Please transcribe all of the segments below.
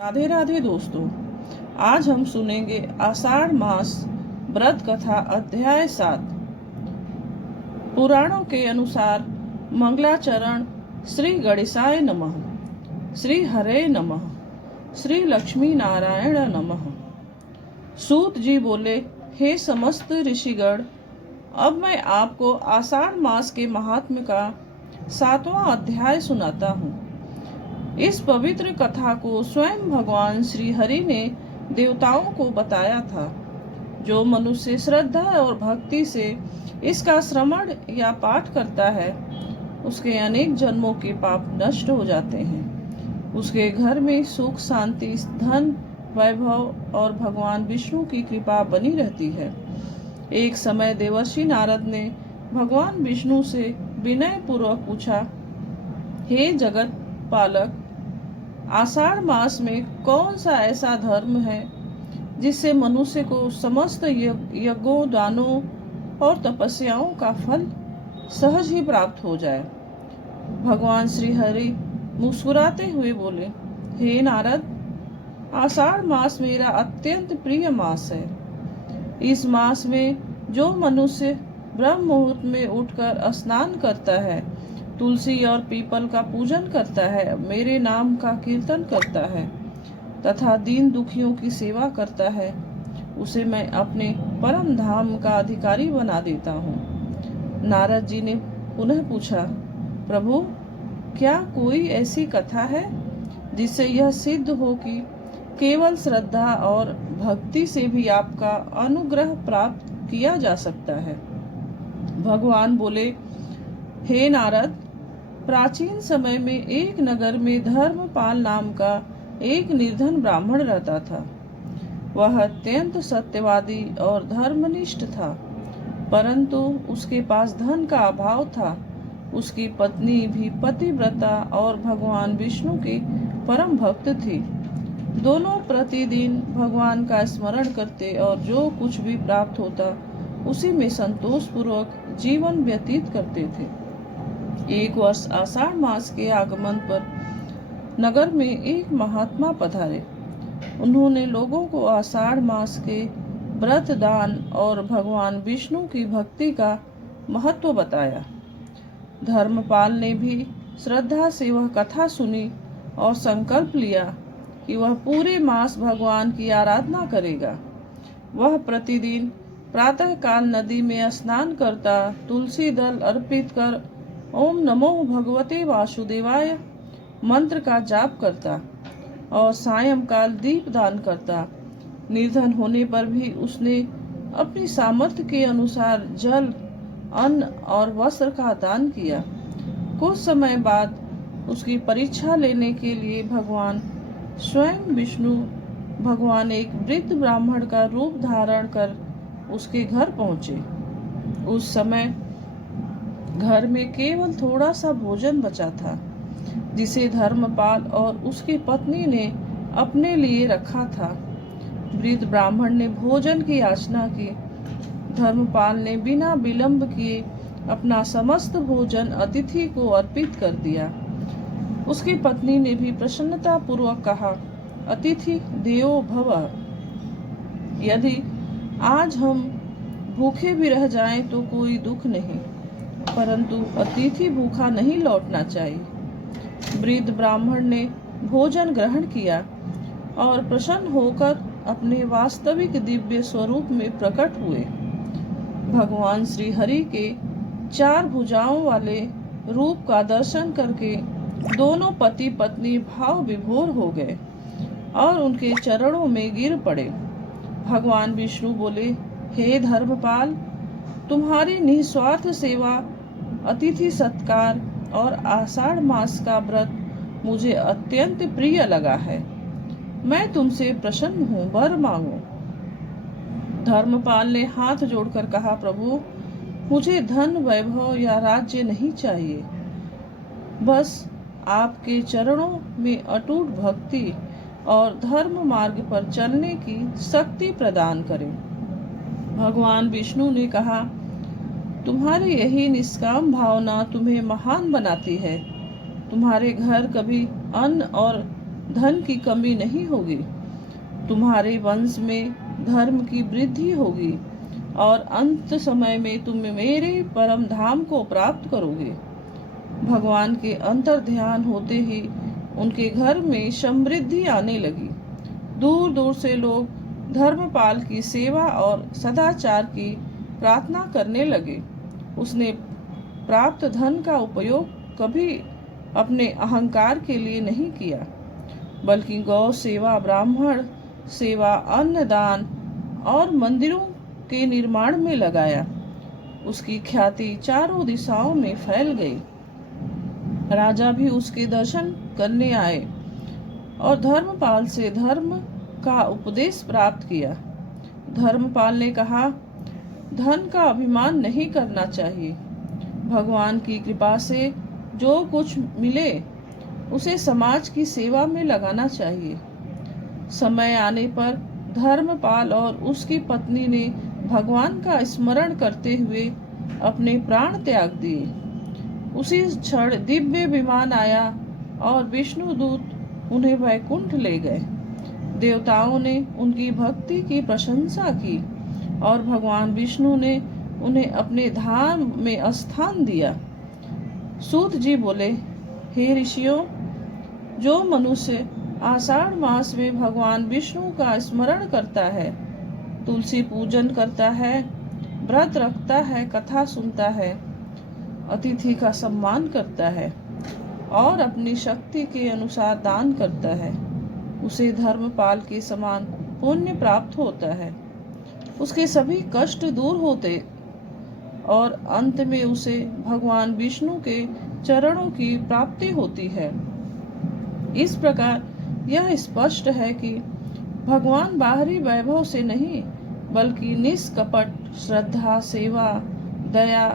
राधे राधे दोस्तों, आज हम सुनेंगे आषाढ़ मास व्रत कथा अध्याय 7। पुराणों के अनुसार मंगलाचरण श्री गणेशाय नमः, श्री हरे नमः, श्री लक्ष्मी नारायण नमः। सूत जी बोले, हे समस्त ऋषिगण, अब मैं आपको आषाढ़ मास के महात्म्य का 7वां अध्याय सुनाता हूँ। इस पवित्र कथा को स्वयं भगवान श्री हरि ने देवताओं को बताया था। जो मनुष्य श्रद्धा और भक्ति से इसका श्रवण या पाठ करता है, उसके अनेक जन्मों के पाप नष्ट हो जाते हैं। उसके घर में सुख, शांति, धन, वैभव और भगवान विष्णु की कृपा बनी रहती है। एक समय देवर्षि नारद ने भगवान विष्णु से विनय पूर्वक पूछा, हे जगत पालक, आषाढ़ मास में कौन सा ऐसा धर्म है जिससे मनुष्य को समस्त यज्ञों, दानों और तपस्याओं का फल सहज ही प्राप्त हो जाए। भगवान श्री हरि मुस्कुराते हुए बोले, हे नारद, आषाढ़ मास मेरा अत्यंत प्रिय मास है। इस मास में जो मनुष्य ब्रह्म मुहूर्त में उठकर स्नान करता है, तुलसी और पीपल का पूजन करता है, मेरे नाम का कीर्तन करता है तथा दीन दुखियों की सेवा करता है, उसे मैं अपने परम धाम का अधिकारी बना देता हूँ। नारद जी ने पुनः पूछा, प्रभु, क्या कोई ऐसी कथा है जिससे यह सिद्ध हो कि केवल श्रद्धा और भक्ति से भी आपका अनुग्रह प्राप्त किया जा सकता है? भगवान बोले, हे नारद, प्राचीन समय में एक नगर में धर्मपाल नाम का एक निर्धन ब्राह्मण रहता था। वह अत्यंत सत्यवादी और धर्मनिष्ठ था, परंतु उसके पास धन का अभाव था। उसकी पत्नी भी पतिव्रता और भगवान विष्णु की परम भक्त थी। दोनों प्रतिदिन भगवान का स्मरण करते और जो कुछ भी प्राप्त होता उसी में संतोष पूर्वक जीवन व्यतीत करते थे। एक वर्ष आषाढ़ मास के आगमन पर नगर में एक महात्मा पधारे। उन्होंने लोगों को आषाढ़ मास के व्रत, दान और भगवान विष्णु की भक्ति का महत्व बताया। धर्मपाल ने भी श्रद्धा से वह कथा सुनी और संकल्प लिया कि वह पूरे मास भगवान की आराधना करेगा। वह प्रतिदिन प्रातःकाल नदी में स्नान करता, तुलसी दल अर्पित कर ओम नमो भगवते वासुदेवाय मंत्र का जाप करता और सायंकाल दीप दान करता। निर्धन होने पर भी उसने अपनी सामर्थ्य के अनुसार जल, अन्न और वस्त्र का दान किया। कुछ समय बाद उसकी परीक्षा लेने के लिए भगवान स्वयं विष्णु भगवान एक वृद्ध ब्राह्मण का रूप धारण कर उसके घर पहुंचे। उस समय घर में केवल थोड़ा सा भोजन बचा था, जिसे धर्मपाल और उसकी पत्नी ने अपने लिए रखा था। वृद्ध ब्राह्मण ने भोजन की याचना की। धर्मपाल ने बिना विलंब किए अपना समस्त भोजन अतिथि को अर्पित कर दिया। उसकी पत्नी ने भी प्रसन्नता पूर्वक कहा, अतिथि देवो भव। यदि आज हम भूखे भी रह जाएं तो कोई दुख नहीं, परंतु अतिथि भूखा नहीं लौटना चाहिए। वृद्ध ब्राह्मण ने भोजन ग्रहण किया और प्रसन्न होकर अपने वास्तविक दिव्य स्वरूप में प्रकट हुए। भगवान श्री हरि के 4 भुजाओं वाले रूप का दर्शन करके दोनों पति पत्नी भाव विभोर हो गए और उनके चरणों में गिर पड़े। भगवान विष्णु बोले, हे धर्मपाल, तुम्हारी निस्वार्थ सेवा, अतिथि सत्कार और आषाढ़ मास का व्रत मुझे अत्यंत प्रिय लगा है। मैं तुमसे प्रसन्न हूँ, वर मांगो। धर्मपाल ने हाथ जोड़कर कहा, प्रभु, मुझे धन, वैभव या राज्य नहीं चाहिए, बस आपके चरणों में अटूट भक्ति और धर्म मार्ग पर चलने की शक्ति प्रदान करें। भगवान विष्णु ने कहा, तुम्हारी यही निष्काम भावना तुम्हें महान बनाती है। तुम्हारे घर कभी अन्न और धन की कमी नहीं होगी। तुम्हारे वंश में धर्म की वृद्धि होगी और अंत समय में तुम मेरे परम धाम को प्राप्त करोगे। भगवान के अंतर ध्यान होते ही उनके घर में समृद्धि आने लगी। दूर दूर से लोग धर्मपाल की सेवा और सदाचार की प्रार्थना करने लगे। उसने प्राप्त धन का उपयोग कभी अपने अहंकार के लिए नहीं किया, बल्कि गौ सेवा, ब्राह्मण सेवा, अन्नदान और मंदिरों के निर्माण में लगाया। उसकी ख्याति चारों दिशाओं में फैल गई। राजा भी उसके दर्शन करने आए और धर्मपाल से धर्म का उपदेश प्राप्त किया। धर्मपाल ने कहा, धन का अभिमान नहीं करना चाहिए। भगवान की कृपा से जो कुछ मिले उसे समाज की सेवा में लगाना चाहिए। समय आने पर धर्मपाल और उसकी पत्नी ने भगवान का स्मरण करते हुए अपने प्राण त्याग दिए। उसी क्षण दिव्य विमान आया और विष्णु दूत उन्हें वैकुंठ ले गए। देवताओं ने उनकी भक्ति की प्रशंसा की और भगवान विष्णु ने उन्हें अपने धाम में स्थान दिया। सूत जी बोले, हे ऋषियों, जो मनुष्य आषाढ़ मास में भगवान विष्णु का स्मरण करता है, तुलसी पूजन करता है, व्रत रखता है, कथा सुनता है, अतिथि का सम्मान करता है और अपनी शक्ति के अनुसार दान करता है, उसे धर्मपाल के समान पुण्य प्राप्त होता है। उसके सभी कष्ट दूर होते और अंत में उसे भगवान विष्णु के चरणों की प्राप्ति होती है। इस प्रकार यह स्पष्ट है कि भगवान बाहरी वैभव से नहीं, बल्कि निष्कपट श्रद्धा, सेवा, दया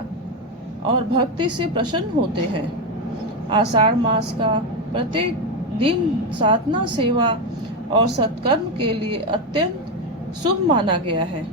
और भक्ति से प्रसन्न होते हैं। आषाढ़ मास का प्रत्येक दिन साधना, सेवा और सत्कर्म के लिए अत्यंत शुभ माना गया है।